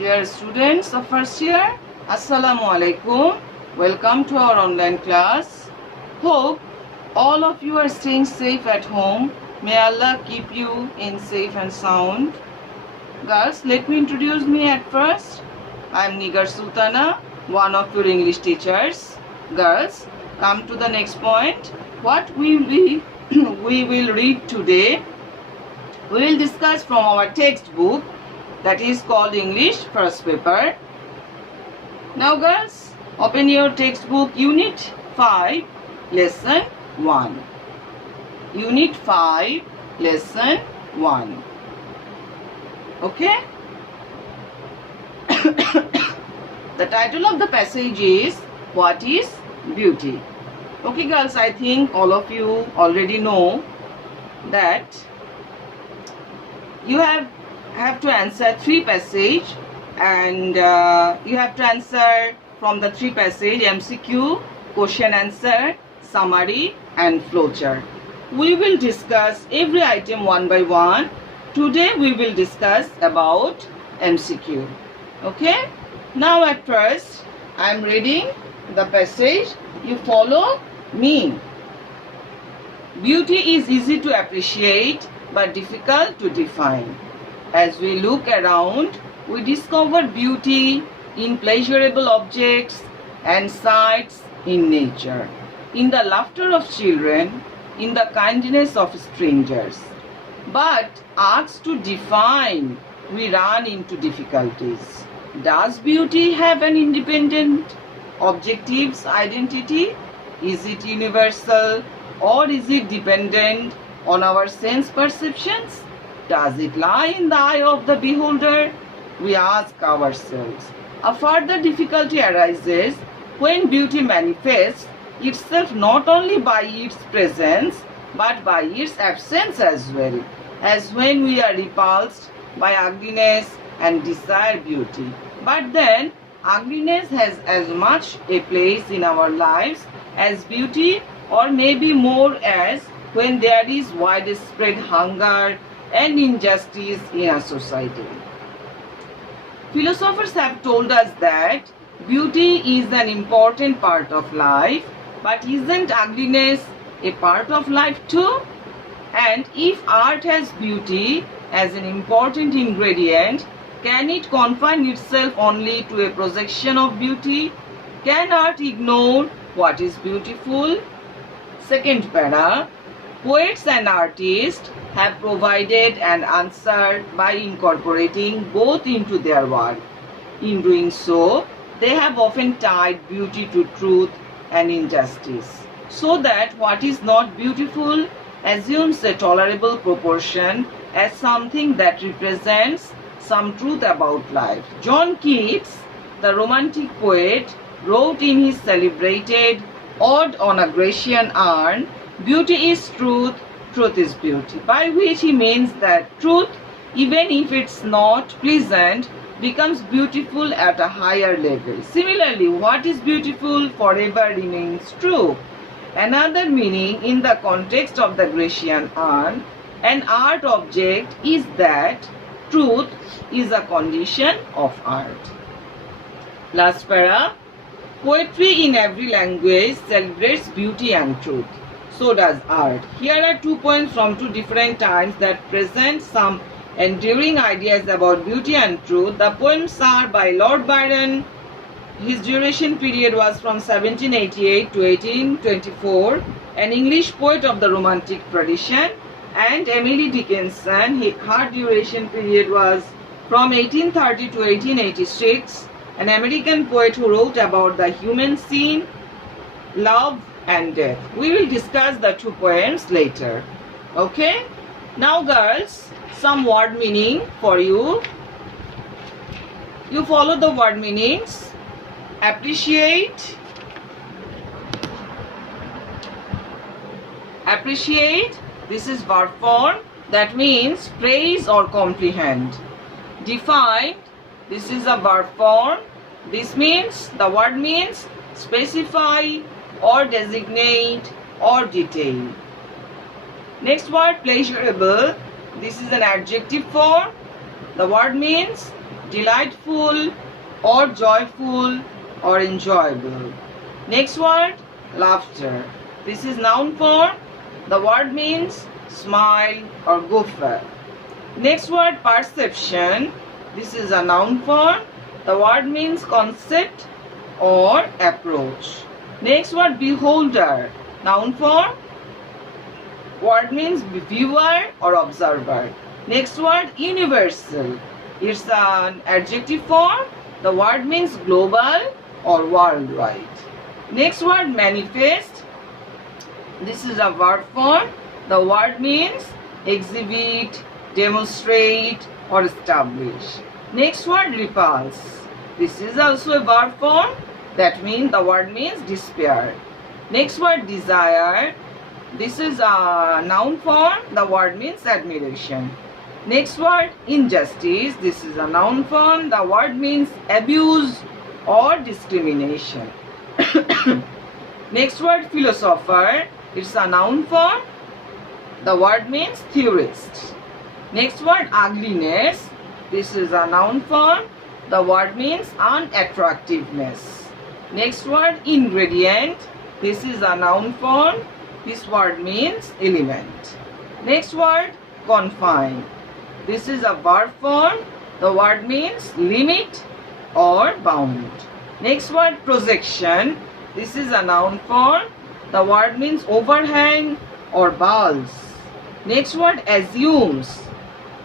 Dear students of first year, Assalamu alaikum. Welcome to our online class. Hope all of you are staying safe at home. May Allah keep you in safe and sound. Girls, let me introduce me at first. I am Nigar Sultana, one of your English teachers. Girls, come to the next point. What we will read today. We will discuss from our textbook, that is called English first paper. Now girls, open your textbook, unit 5, lesson 1. Unit 5, lesson 1. Okay? The title of the passage is, What is Beauty? Okay girls, I think all of you already know that you have to answer 3 passage, and you have to answer from the 3 passage MCQ, question answer, summary and flowchart. We will discuss every item one by one. Today we will discuss about MCQ. Okay? Now at first I am reading the passage. You follow me. Beauty is easy to appreciate but difficult to define. As we look around, we discover beauty in pleasurable objects and sights in nature, in the laughter of children, in the kindness of strangers. But asked to define, we run into difficulties. Does beauty have an independent, objective identity? Is it universal, or is it dependent on our sense perceptions? Does it lie in the eye of the beholder? We ask ourselves. A further difficulty arises when beauty manifests itself not only by its presence but by its absence as well, as when we are repulsed by ugliness and desire beauty. But then, ugliness has as much a place in our lives as beauty, or maybe more, as when there is widespread hunger and injustice in a society. Philosophers have told us that beauty is an important part of life, but isn't ugliness a part of life too? And if art has beauty as an important ingredient, can it confine itself only to a projection of beauty? Can art ignore what is beautiful? Second para. Poets and artists have provided an answer by incorporating both into their work. In doing so, they have often tied beauty to truth and injustice, so that what is not beautiful assumes a tolerable proportion as something that represents some truth about life. John Keats, the Romantic poet, wrote in his celebrated Ode on a Grecian Urn, "Beauty is truth, truth is beauty," by which he means that truth, even if it's not pleasant, becomes beautiful at a higher level. Similarly, what is beautiful forever remains true. Another meaning in the context of the Grecian urn, an art object, is that truth is a condition of art. Last para. Poetry in every language celebrates beauty and truth. So does art. Here are 2 poems from 2 different times that present some enduring ideas about beauty and truth. The poems are by Lord Byron. His duration period was from 1788 to 1824, an English poet of the Romantic tradition. And Emily Dickinson, her duration period was from 1830 to 1886, an American poet who wrote about the human scene, love and death. We will discuss the 2 poems later. Okay? Now girls, some word meaning for you. You follow the word meanings. Appreciate. Appreciate. This is verb form. That means praise or comprehend. Define. This is a verb form. This means, the word means specify or designate or detail. Next word, pleasurable. This is an adjective form. The word means delightful or joyful or enjoyable. Next word, laughter. This is noun form. The word means smile or guffaw. Next word, perception. This is a noun form. The word means concept or approach. Next word, beholder. Noun form. Word means viewer or observer. Next word, universal. It's an adjective form. The word means global or worldwide. Next word, manifest. This is a verb form. The word means exhibit, demonstrate or establish. Next word, repulse. This is also a verb form. That means the word means despair. Next word, desire. This is a noun form. The word means admiration. Next word, injustice. This is a noun form. The word means abuse or discrimination. Next word, philosopher. It's a noun form. The word means theorist. Next word, ugliness. This is a noun form. The word means unattractiveness. Next word, ingredient. This is a noun form. This word means element. Next word, confine. This is a verb form. The word means limit or bound. Next word, projection. This is a noun form. The word means overhang or bulge. Next word, assumes.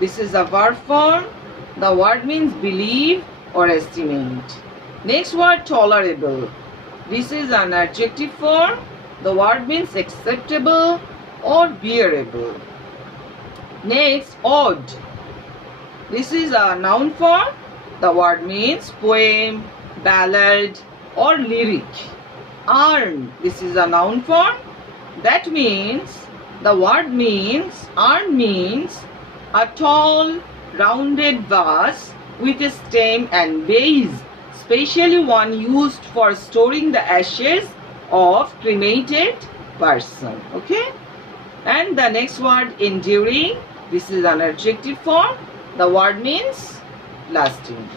This is a verb form. The word means believe or estimate. Next word, tolerable. This is an adjective form. The word means acceptable or bearable. Next, odd. This is a noun form. The word means poem, ballad or lyric. Urn. This is a noun form. That means, the word means, urn means a tall, rounded vase with a stem and base, specially one used for storing the ashes of cremated person. Okay? And the next word, enduring. This is an adjective form. The word means lasting.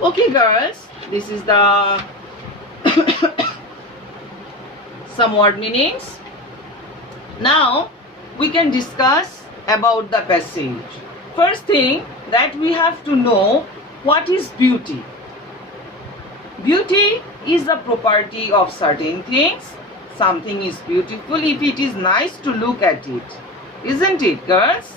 Okay, girls, this is the some word meanings. Now we can discuss about the passage. First thing that we have to know, what is beauty? Beauty is the property of certain things. Something is beautiful if it is nice to look at it. Isn't it, girls?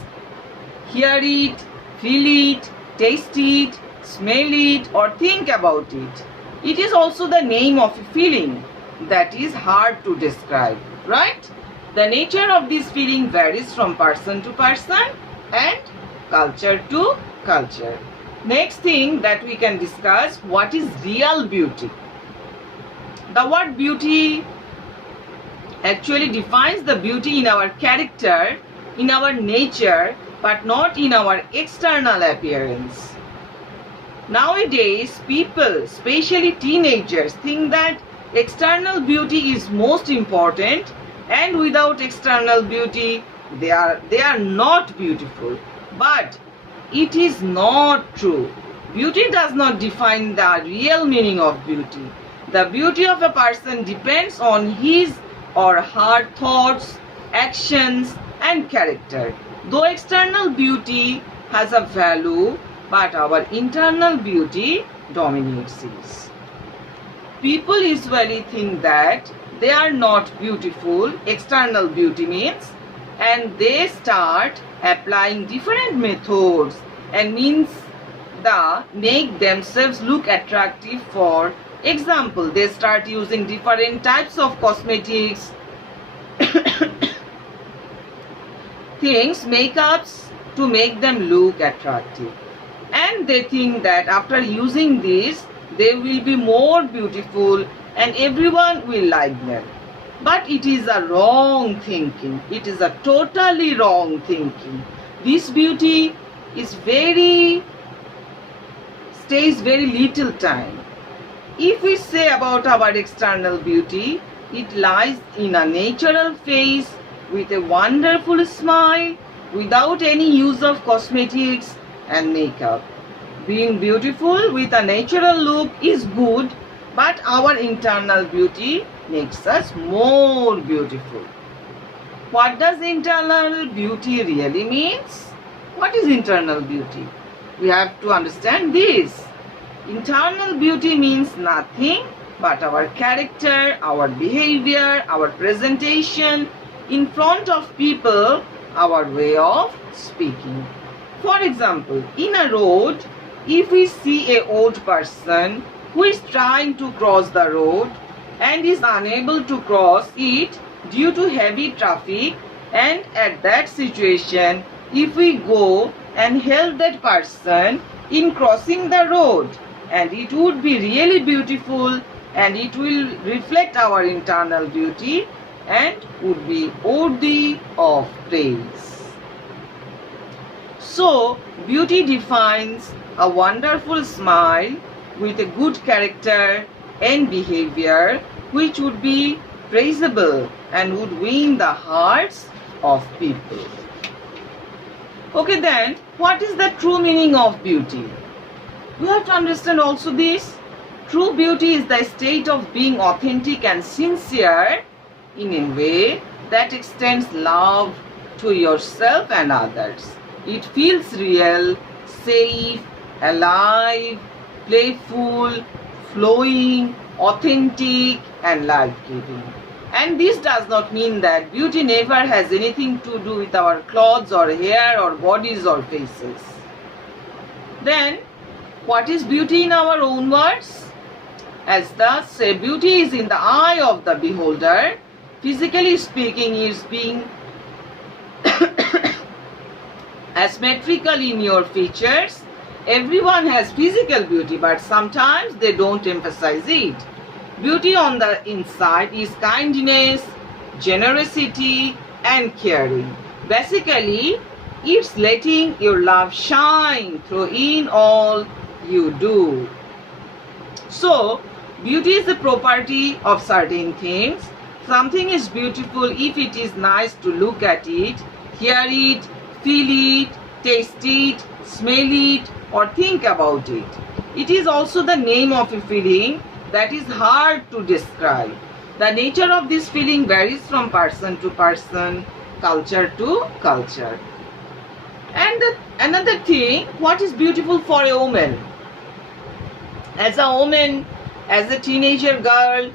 Hear it, feel it, taste it, smell it or think about it. It is also the name of a feeling that is hard to describe, right? The nature of this feeling varies from person to person and culture to culture. Next thing that we can discuss, what is real beauty? The word beauty actually defines the beauty in our character, in our nature, but not in our external appearance. Nowadays, people, especially teenagers, think that external beauty is most important, and without external beauty, they are not beautiful. But it is not true. Beauty does not define the real meaning of beauty. The beauty of a person depends on his or her thoughts, actions, and character. Though external beauty has a value, but our internal beauty dominates it. People usually think that they are not beautiful, external beauty means, and they start applying different methods and means the make themselves look attractive. For example, they start using different types of cosmetics, things, makeups to make them look attractive. And they think that after using this, they will be more beautiful and everyone will like them. But it is a wrong thinking. It is a totally wrong thinking. This beauty is stays very little time. If we say about our external beauty, it lies in a natural face with a wonderful smile without any use of cosmetics and makeup. Being beautiful with a natural look is good, but our internal beauty makes us more beautiful. What does internal beauty really means? What is internal beauty? We have to understand this. Internal beauty means nothing but our character, our behavior, our presentation in front of people, our way of speaking. For example, in a road, if we see an old person who is trying to cross the road and is unable to cross it due to heavy traffic, and at that situation, if we go and help that person in crossing the road, and it would be really beautiful and it will reflect our internal beauty and would be worthy of praise. So, beauty defines a wonderful smile with a good character and behavior which would be praisable and would win the hearts of people. Okay, then, what is the true meaning of beauty? You have to understand also this. True beauty is the state of being authentic and sincere in a way that extends love to yourself and others. It feels real, safe, alive, playful, flowing, authentic, and life-giving. And this does not mean that beauty never has anything to do with our clothes or hair or bodies or faces. Then, what is beauty in our own words? As thus say, beauty is in the eye of the beholder. Physically speaking, is being asymmetrical in your features. Everyone has physical beauty, but sometimes they don't emphasize it. Beauty on the inside is kindness, generosity, and caring. Basically, it's letting your love shine through in all you do. So, beauty is the property of certain things. Something is beautiful if it is nice to look at it, hear it, feel it, taste it, smell it, or think about it. It is also the name of a feeling that is hard to describe. The nature of this feeling varies from person to person, culture to culture. And another thing, what is beautiful for a woman? As a woman, as a teenager girl,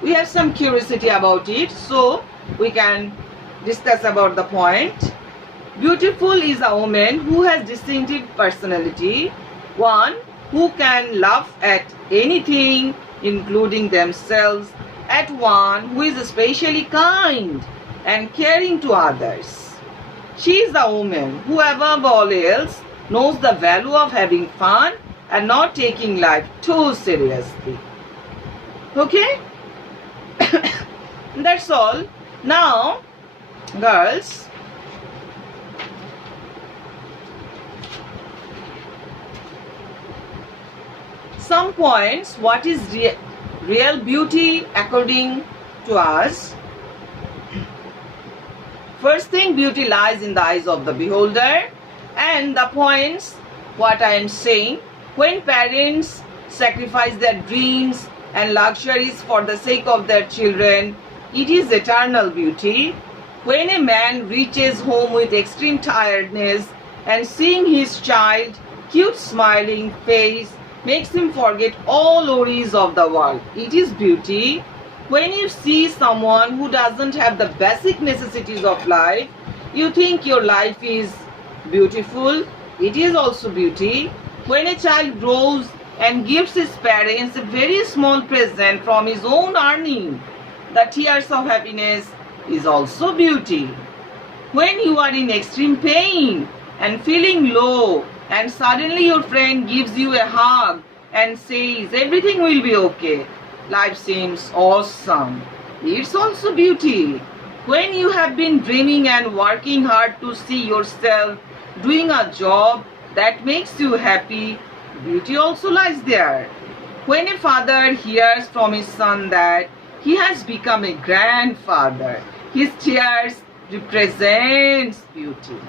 we have some curiosity about it, so we can discuss about the point. Beautiful is a woman who has distinctive personality, one who can laugh at anything, including themselves, at one who is especially kind and caring to others. She is a woman who above all else knows the value of having fun and not taking life too seriously. Okay? That's all. Now, girls, some points. What is real beauty according to us? First thing, beauty lies in the eyes of the beholder. And the points, what I am saying, when parents sacrifice their dreams and luxuries for the sake of their children, it is eternal beauty. When a man reaches home with extreme tiredness and seeing his child cute smiling face makes him forget all worries of the world, it is beauty. When you see someone who doesn't have the basic necessities of life, you think your life is beautiful, it is also beauty. When a child grows and gives his parents a very small present from his own earning, the tears of happiness is also beauty. When you are in extreme pain and feeling low, and suddenly your friend gives you a hug and says everything will be okay, life seems awesome. It's also beauty. When you have been dreaming and working hard to see yourself doing a job that makes you happy, beauty also lies there. When a father hears from his son that he has become a grandfather, his tears represents beauty.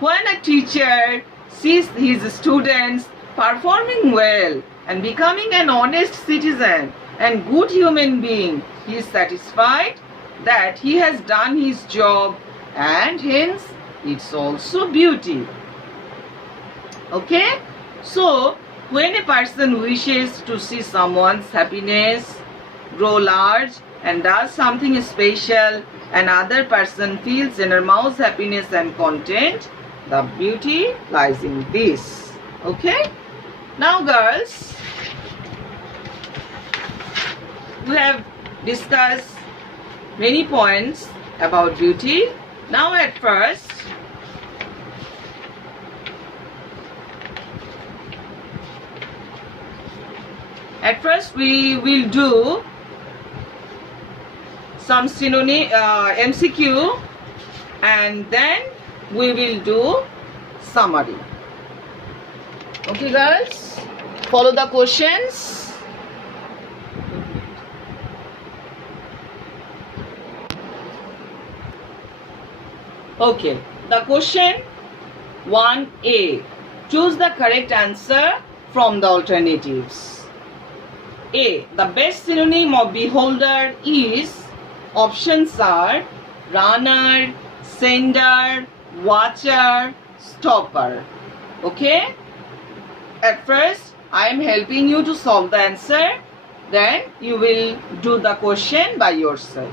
When a teacher sees his students performing well and becoming an honest citizen and good human being, he is satisfied that he has done his job, and hence it's also beauty. Okay? So, when a person wishes to see someone's happiness grow large and does something special, another person feels enormous happiness and content, the beauty lies in this. Okay? Now girls, we have discussed many points about beauty. Now at first, we will do some synonym MCQ, and then we will do summary. Okay girls, follow the questions. Okay, the question 1A. Choose the correct answer from the alternatives. A. The best synonym of beholder is, options are runner, sender, watcher, stopper. Okay? At first, I am helping you to solve the answer. Then you will do the question by yourself.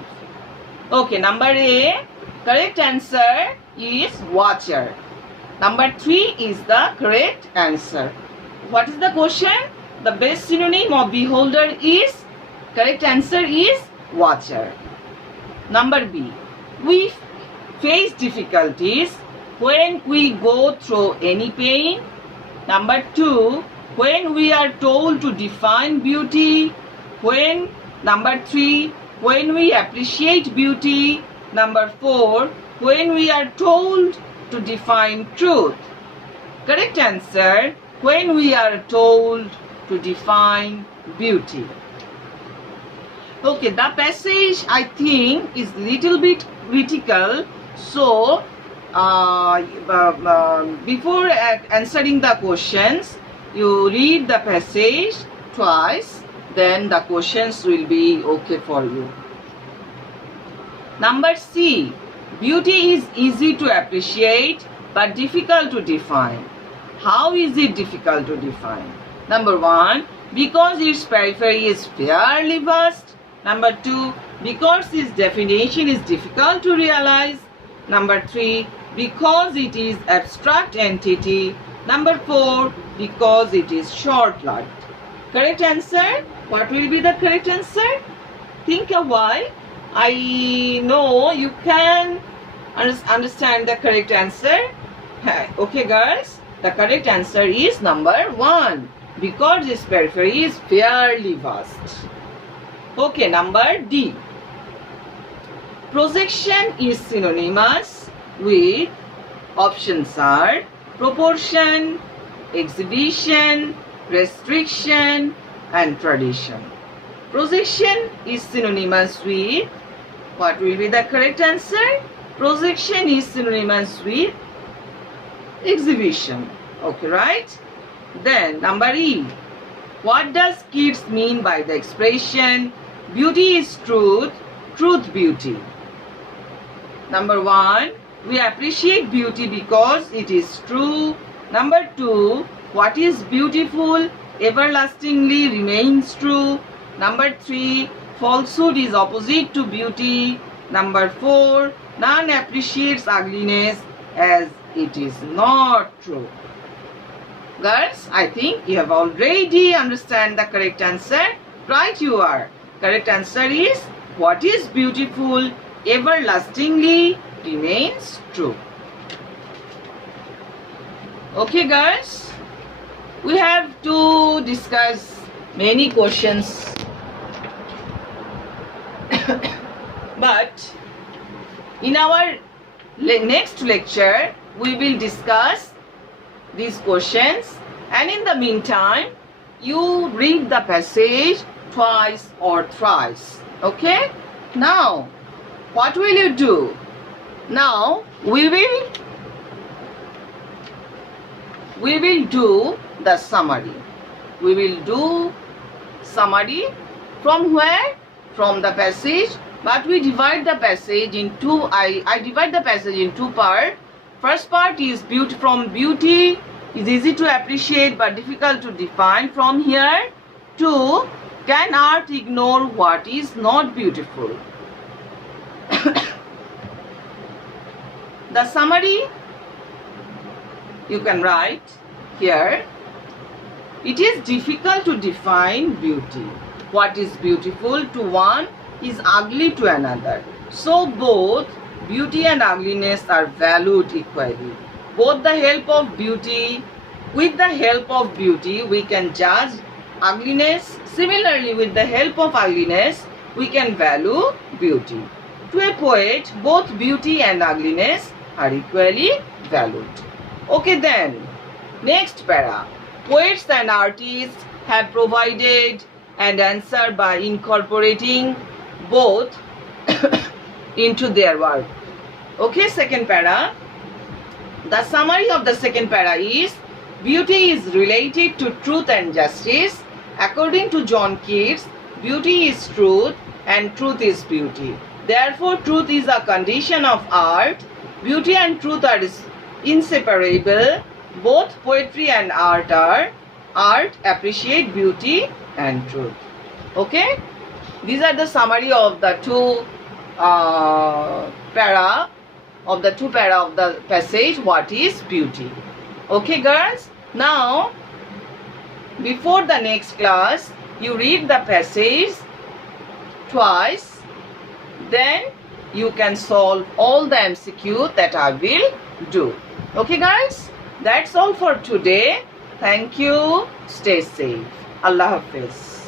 Okay, number A. Correct answer is watcher. Number 3 is the correct answer. What is the question? The best synonym of beholder is, correct answer is watcher. Number B. We face difficulties when we go through any pain. Number 2. When we are told to define beauty. Number 3. When we appreciate beauty. Number 4. When we are told to define truth. Correct answer, when we are told to define beauty. Okay, the passage I think is little bit critical. So, before answering the questions, you read the passage twice, then the questions will be okay for you. Number C. Beauty is easy to appreciate but difficult to define. How is it difficult to define? Number 1. Because its periphery is fairly vast. Number 2. Because its definition is difficult to realize. Number 3. Because it is abstract entity. Number 4. Because it is short-lived. Correct answer? What will be the correct answer? Think a while. I know you can understand the correct answer. Okay girls, the correct answer is number 1. Because this periphery is fairly vast. Okay, number D. Projection is synonymous with, options are proportion, exhibition, restriction and tradition. Projection is synonymous with, what will be the correct answer? Projection is synonymous with exhibition. Okay, right? Then number E. What does Keats mean by the expression beauty is truth, truth beauty? Number 1. We appreciate beauty because it is true. Number 2. What is beautiful everlastingly remains true. Number 3. Falsehood is opposite to beauty. Number 4. None appreciates ugliness as it is not true. Girls, I think you have already understand the correct answer. Right, you are. Correct answer is, what is beautiful everlastingly remains true. Okay, girls, we have to discuss many questions. But in our next lecture, we will discuss these questions, and in the meantime, you read the passage twice or thrice. Okay? Now, what will you do? Now, we will do the summary. We will do summary from where? From the passage, but we divide the passage in two. I divide the passage in two parts. First part is beauty. From beauty is easy to appreciate but difficult to define. From here to can art ignore what is not beautiful? The summary you can write here. It is difficult to define beauty. What is beautiful to one is ugly to another. So both beauty and ugliness are valued equally. With the help of beauty, we can judge ugliness. Similarly, with the help of ugliness, we can value beauty. To a poet, both beauty and ugliness are equally valued. Okay then, next para. Poets and artists have provided an answer by incorporating both into their work. Okay, second para. The summary of the second para is beauty is related to truth and justice. According to John Keats, beauty is truth and truth is beauty. Therefore, truth is a condition of art. Beauty and truth are inseparable. Both poetry and art appreciate beauty and truth. Okay, these are the summary of the two para of the passage. What is beauty? Okay girls, now before the next class you read the passage twice, then you can solve all the MCQ that I will do. Okay guys, that's all for today. Thank you. Stay safe. Allah Hafiz.